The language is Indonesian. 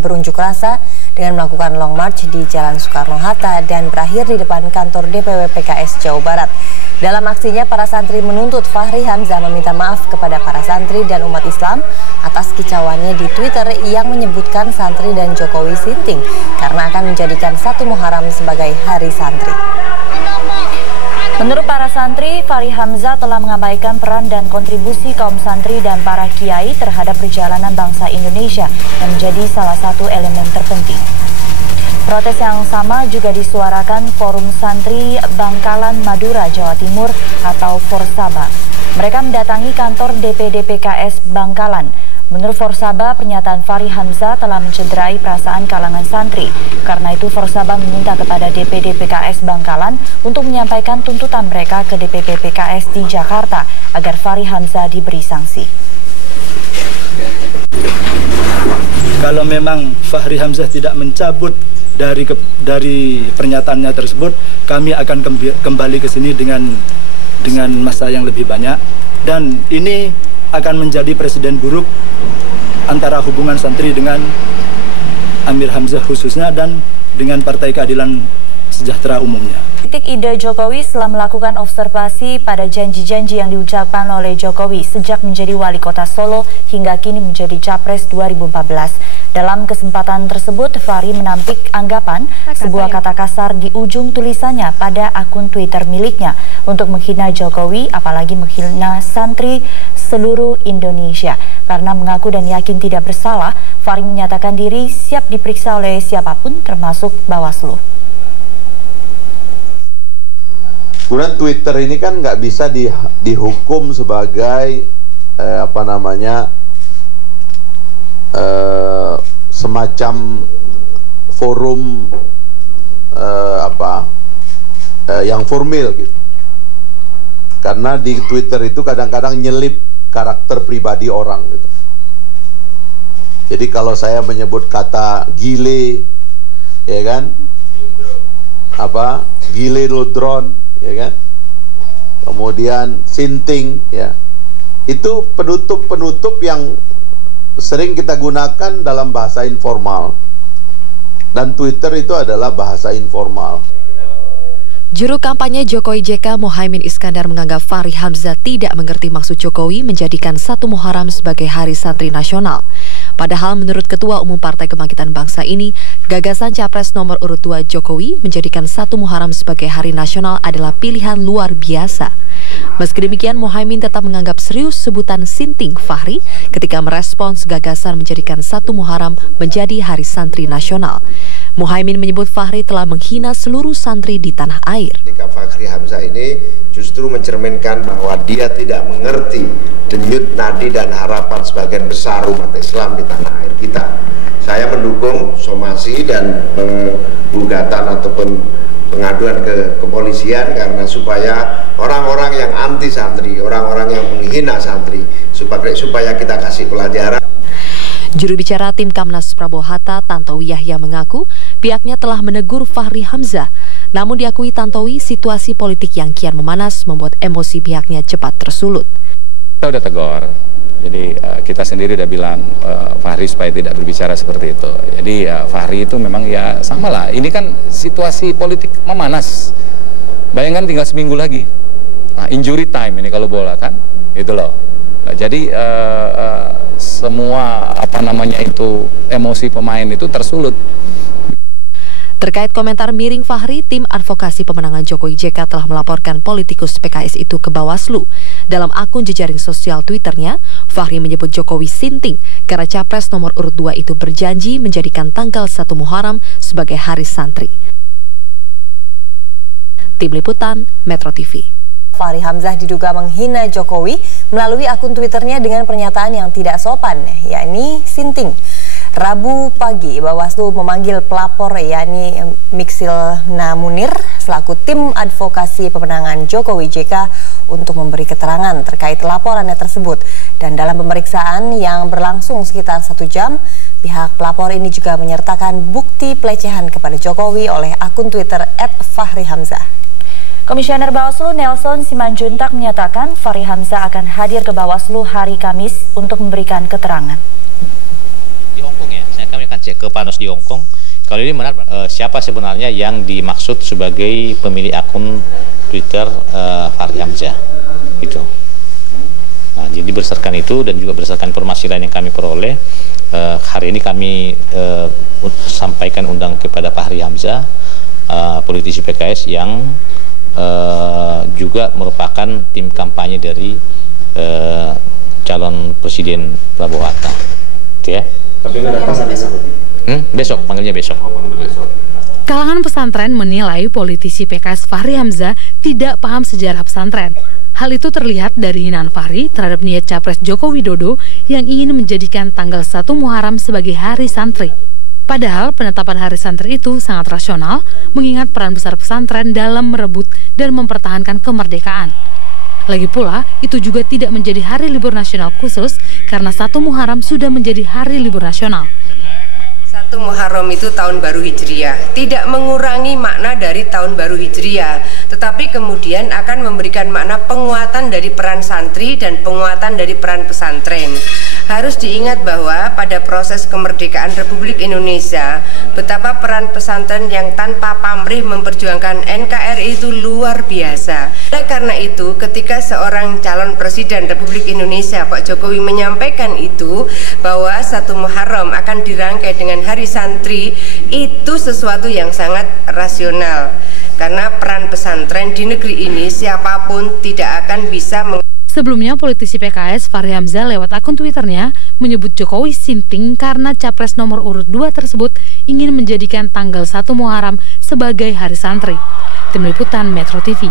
berunjuk rasa dengan melakukan long march di Jalan Soekarno-Hatta dan berakhir di depan kantor DPW PKS Jawa Barat. Dalam aksinya, para santri menuntut Fahri Hamzah meminta maaf kepada para santri dan umat Islam atas kicauannya di Twitter yang menyebutkan santri dan Jokowi sinting karena akan menjadikan 1 Muharram sebagai hari santri. Menurut para santri, Fahri Hamzah telah mengabaikan peran dan kontribusi kaum santri dan para kiai terhadap perjalanan bangsa Indonesia yang menjadi salah satu elemen terpenting. Protes yang sama juga disuarakan Forum Santri Bangkalan Madura, Jawa Timur atau Forsaba. Mereka mendatangi kantor DPD PKS Bangkalan. Menurut Forsaba, pernyataan Fahri Hamzah telah mencederai perasaan kalangan santri. Karena itu, Forsaba meminta kepada DPD PKS Bangkalan untuk menyampaikan tuntutan mereka ke DPP PKS di Jakarta agar Fahri Hamzah diberi sanksi. Kalau memang Fahri Hamzah tidak mencabut dari pernyataannya tersebut, kami akan kembali ke sini dengan massa yang lebih banyak, dan ini akan menjadi presiden buruk antara hubungan santri dengan Amir Hamzah khususnya dan dengan Partai Keadilan Sejahtera umumnya. Kritik ide Jokowi setelah melakukan observasi pada janji-janji yang diucapkan oleh Jokowi sejak menjadi wali kota Solo hingga kini menjadi Capres 2014. Dalam kesempatan tersebut, Fahri menampik anggapan sebuah kata kasar di ujung tulisannya pada akun Twitter miliknya untuk menghina Jokowi, apalagi menghina santri seluruh Indonesia. Karena mengaku dan yakin tidak bersalah, Fahri menyatakan diri siap diperiksa oleh siapapun termasuk Bawaslu. Kemudian Twitter ini kan nggak bisa dihukum sebagai semacam forum yang formal gitu. Karena di Twitter itu kadang-kadang nyelip karakter pribadi orang gitu. Jadi kalau saya menyebut kata gile, ya kan, gile lodron, ya kan, kemudian sinting, ya, itu penutup yang sering kita gunakan dalam bahasa informal, dan Twitter itu adalah bahasa informal. Juru kampanye Jokowi JK Muhaimin Iskandar menganggap Fahri Hamzah tidak mengerti maksud Jokowi menjadikan 1 Muharram sebagai Hari Santri Nasional. Padahal menurut Ketua Umum Partai Kebangkitan Bangsa ini, gagasan Capres nomor urut 2 Jokowi menjadikan 1 Muharram sebagai Hari Nasional adalah pilihan luar biasa. Meski demikian, Muhaimin tetap menganggap serius sebutan sinting Fahri ketika merespons gagasan menjadikan 1 Muharram menjadi Hari Santri Nasional. Muhaimin menyebut Fahri telah menghina seluruh santri di tanah air. Fahri Hamzah ini justru mencerminkan bahwa dia tidak mengerti denyut nadi dan harapan sebagian besar umat Islam di tanah air kita. Saya mendukung somasi dan gugatan ataupun pengaduan ke kepolisian karena supaya orang-orang yang anti santri, orang-orang yang menghina santri, supaya kita kasih pelajaran. Juru bicara tim Kamnas Prabowo Hatta, Tantowi Yahya mengaku pihaknya telah menegur Fahri Hamzah. Namun diakui Tantowi, situasi politik yang kian memanas membuat emosi pihaknya cepat tersulut. Kita udah tegur, jadi kita sendiri udah bilang Fahri supaya tidak berbicara seperti itu. Jadi Fahri itu memang ya sama lah, ini kan situasi politik memanas. Bayangkan tinggal seminggu lagi, nah, injury time ini kalau bola kan, itu loh. Nah, jadi semua emosi pemain itu tersulut. Terkait komentar miring Fahri, tim advokasi pemenangan Jokowi JK telah melaporkan politikus PKS itu ke Bawaslu. Dalam akun jejaring sosial Twitternya, Fahri menyebut Jokowi sinting karena Capres nomor urut 2 itu berjanji menjadikan tanggal 1 Muharram sebagai Hari Santri. Tim Liputan, Metro TV. Fahri Hamzah diduga menghina Jokowi melalui akun Twitternya dengan pernyataan yang tidak sopan, yakni sinting. Rabu pagi, Bawaslu memanggil pelapor yakni Mixilna Munir selaku tim advokasi pemenangan Jokowi JK untuk memberi keterangan terkait laporannya tersebut. Dan dalam pemeriksaan yang berlangsung sekitar 1 jam, pihak pelapor ini juga menyertakan bukti pelecehan kepada Jokowi oleh akun Twitter @FahriHamzah. Komisioner Bawaslu Nelson Simanjuntak menyatakan Fahri Hamzah akan hadir ke Bawaslu hari Kamis untuk memberikan keterangan. Di Hongkong ya? Kami akan cek ke Panos di Hong Kong. Kalau ini benar, siapa sebenarnya yang dimaksud sebagai pemilik akun Twitter Fahri Hamzah itu. Nah, jadi berdasarkan itu dan juga berdasarkan informasi lain yang kami peroleh, hari ini kami sampaikan undang kepada Fahri Hamzah, politisi PKS yang juga merupakan tim kampanye dari calon Presiden Prabowo Hatta. Gitu ya. Tapi nggak datang sampai besok. Besok, panggilnya besok. Kalangan pesantren menilai politisi PKS Fahri Hamzah tidak paham sejarah pesantren. Hal itu terlihat dari hinaan Fahri terhadap niat Capres Joko Widodo yang ingin menjadikan tanggal 1 Muharram sebagai hari santri. Padahal penetapan hari santri itu sangat rasional, mengingat peran besar pesantren dalam merebut dan mempertahankan kemerdekaan. Lagi pula, itu juga tidak menjadi hari libur nasional khusus karena 1 Muharram sudah menjadi hari libur nasional. 1 Muharram itu tahun baru Hijriah, tidak mengurangi makna dari tahun baru Hijriah, tetapi kemudian akan memberikan makna penguatan dari peran santri dan penguatan dari peran pesantren. Harus diingat bahwa pada proses kemerdekaan Republik Indonesia, betapa peran pesantren yang tanpa pamrih memperjuangkan NKRI itu luar biasa. Oleh karena itu, ketika seorang calon Presiden Republik Indonesia, Pak Jokowi, menyampaikan itu, bahwa 1 Muharram akan dirangkai dengan Hari Santri, itu sesuatu yang sangat rasional. Karena peran pesantren di negeri ini siapapun tidak akan bisa Sebelumnya, politisi PKS Fahri Hamzah lewat akun Twitternya menyebut Jokowi sinting karena capres nomor urut 2 tersebut ingin menjadikan tanggal 1 Muharram sebagai hari santri. Tim Liputan Metro TV.